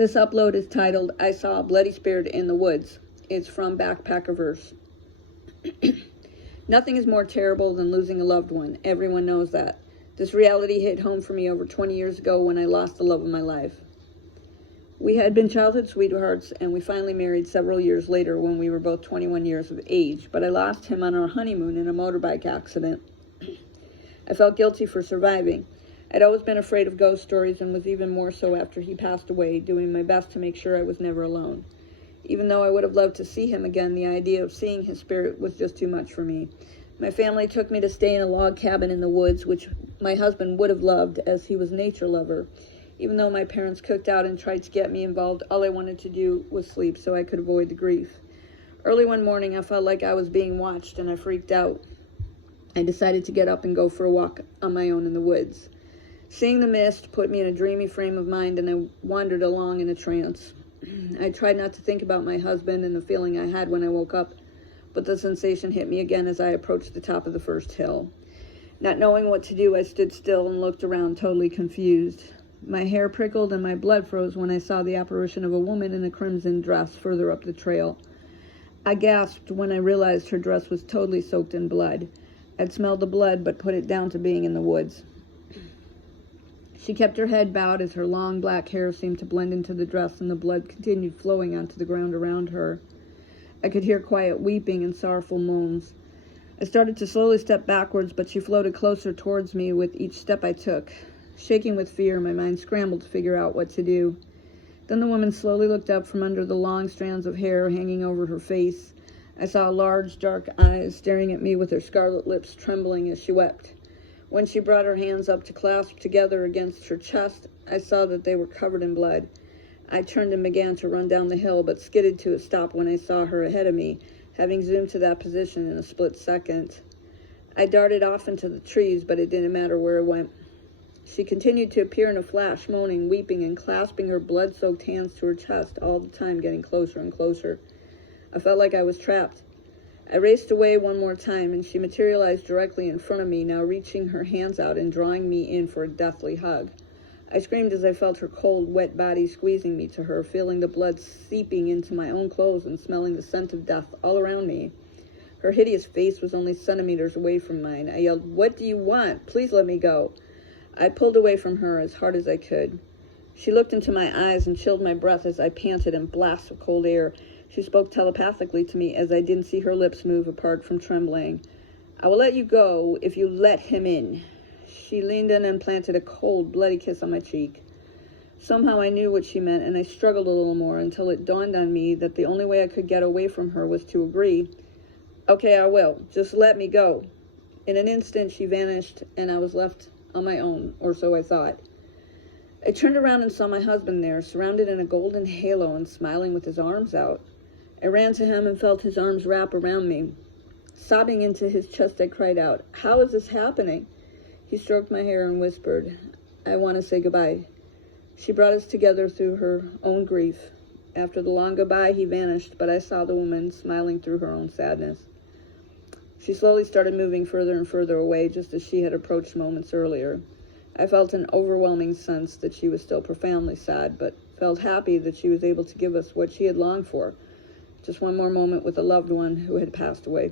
This upload is titled, I Saw a Bloody Spirit in the Woods. It's from backpackerverse. Nothing is more terrible than losing a loved one. Everyone knows that. This reality hit home for me over 20 years ago when I lost the love of my life. We had been childhood sweethearts, and we finally married several years later when we were both 21 years of age, but I lost him on our honeymoon in a motorbike accident. I felt guilty for surviving. I'd always been afraid of ghost stories and was even more so after he passed away, doing my best to make sure I was never alone. Even though I would have loved to see him again, the idea of seeing his spirit was just too much for me. My family took me to stay in a log cabin in the woods, which my husband would have loved as he was a nature lover. Even though my parents cooked out and tried to get me involved, all I wanted to do was sleep so I could avoid the grief. Early one morning, I felt like I was being watched and I freaked out. I decided to get up and go for a walk on my own in the woods. Seeing the mist put me in a dreamy frame of mind and I wandered along in a trance. I tried not to think about my husband and the feeling I had when I woke up, but the sensation hit me again as I approached the top of the first hill. Not knowing what to do, I stood still and looked around, totally confused. My hair prickled and my blood froze when I saw the apparition of a woman in a crimson dress further up the trail. I gasped when I realized her dress was totally soaked in blood. I'd smelled the blood, but put it down to being in the woods. She kept her head bowed as her long black hair seemed to blend into the dress and the blood continued flowing onto the ground around her. I could hear quiet weeping and sorrowful moans. I started to slowly step backwards, but she floated closer towards me with each step I took. Shaking with fear, my mind scrambled to figure out what to do. Then the woman slowly looked up from under the long strands of hair hanging over her face. I saw large, dark eyes staring at me with her scarlet lips trembling as she wept. When she brought her hands up to clasp together against her chest, I saw that they were covered in blood. I turned and began to run down the hill, but skidded to a stop when I saw her ahead of me, having zoomed to that position in a split second. I darted off into the trees, but it didn't matter where I went. She continued to appear in a flash, moaning, weeping, and clasping her blood-soaked hands to her chest, all the time getting closer and closer. I felt like I was trapped. I raced away one more time, and she materialized directly in front of me, now reaching her hands out and drawing me in for a deathly hug. I screamed as I felt her cold, wet body squeezing me to her, feeling the blood seeping into my own clothes and smelling the scent of death all around me. Her hideous face was only centimeters away from mine. I yelled, "What do you want? Please let me go." I pulled away from her as hard as I could. She looked into my eyes and chilled my breath as I panted in blasts of cold air. She spoke telepathically to me as I didn't see her lips move apart from trembling. "I will let you go if you let him in." She leaned in and planted a cold, bloody kiss on my cheek. Somehow I knew what she meant, and I struggled a little more until it dawned on me that the only way I could get away from her was to agree. "Okay, I will. Just let me go." In an instant, she vanished, and I was left on my own, or so I thought. I turned around and saw my husband there, surrounded in a golden halo and smiling with his arms out. I ran to him and felt his arms wrap around me. Sobbing into his chest, I cried out, "How is this happening?" He stroked my hair and whispered, "I want to say goodbye." She brought us together through her own grief. After the long goodbye, he vanished, but I saw the woman smiling through her own sadness. She slowly started moving further and further away, just as she had approached moments earlier. I felt an overwhelming sense that she was still profoundly sad, but felt happy that she was able to give us what she had longed for, just one more moment with a loved one who had passed away.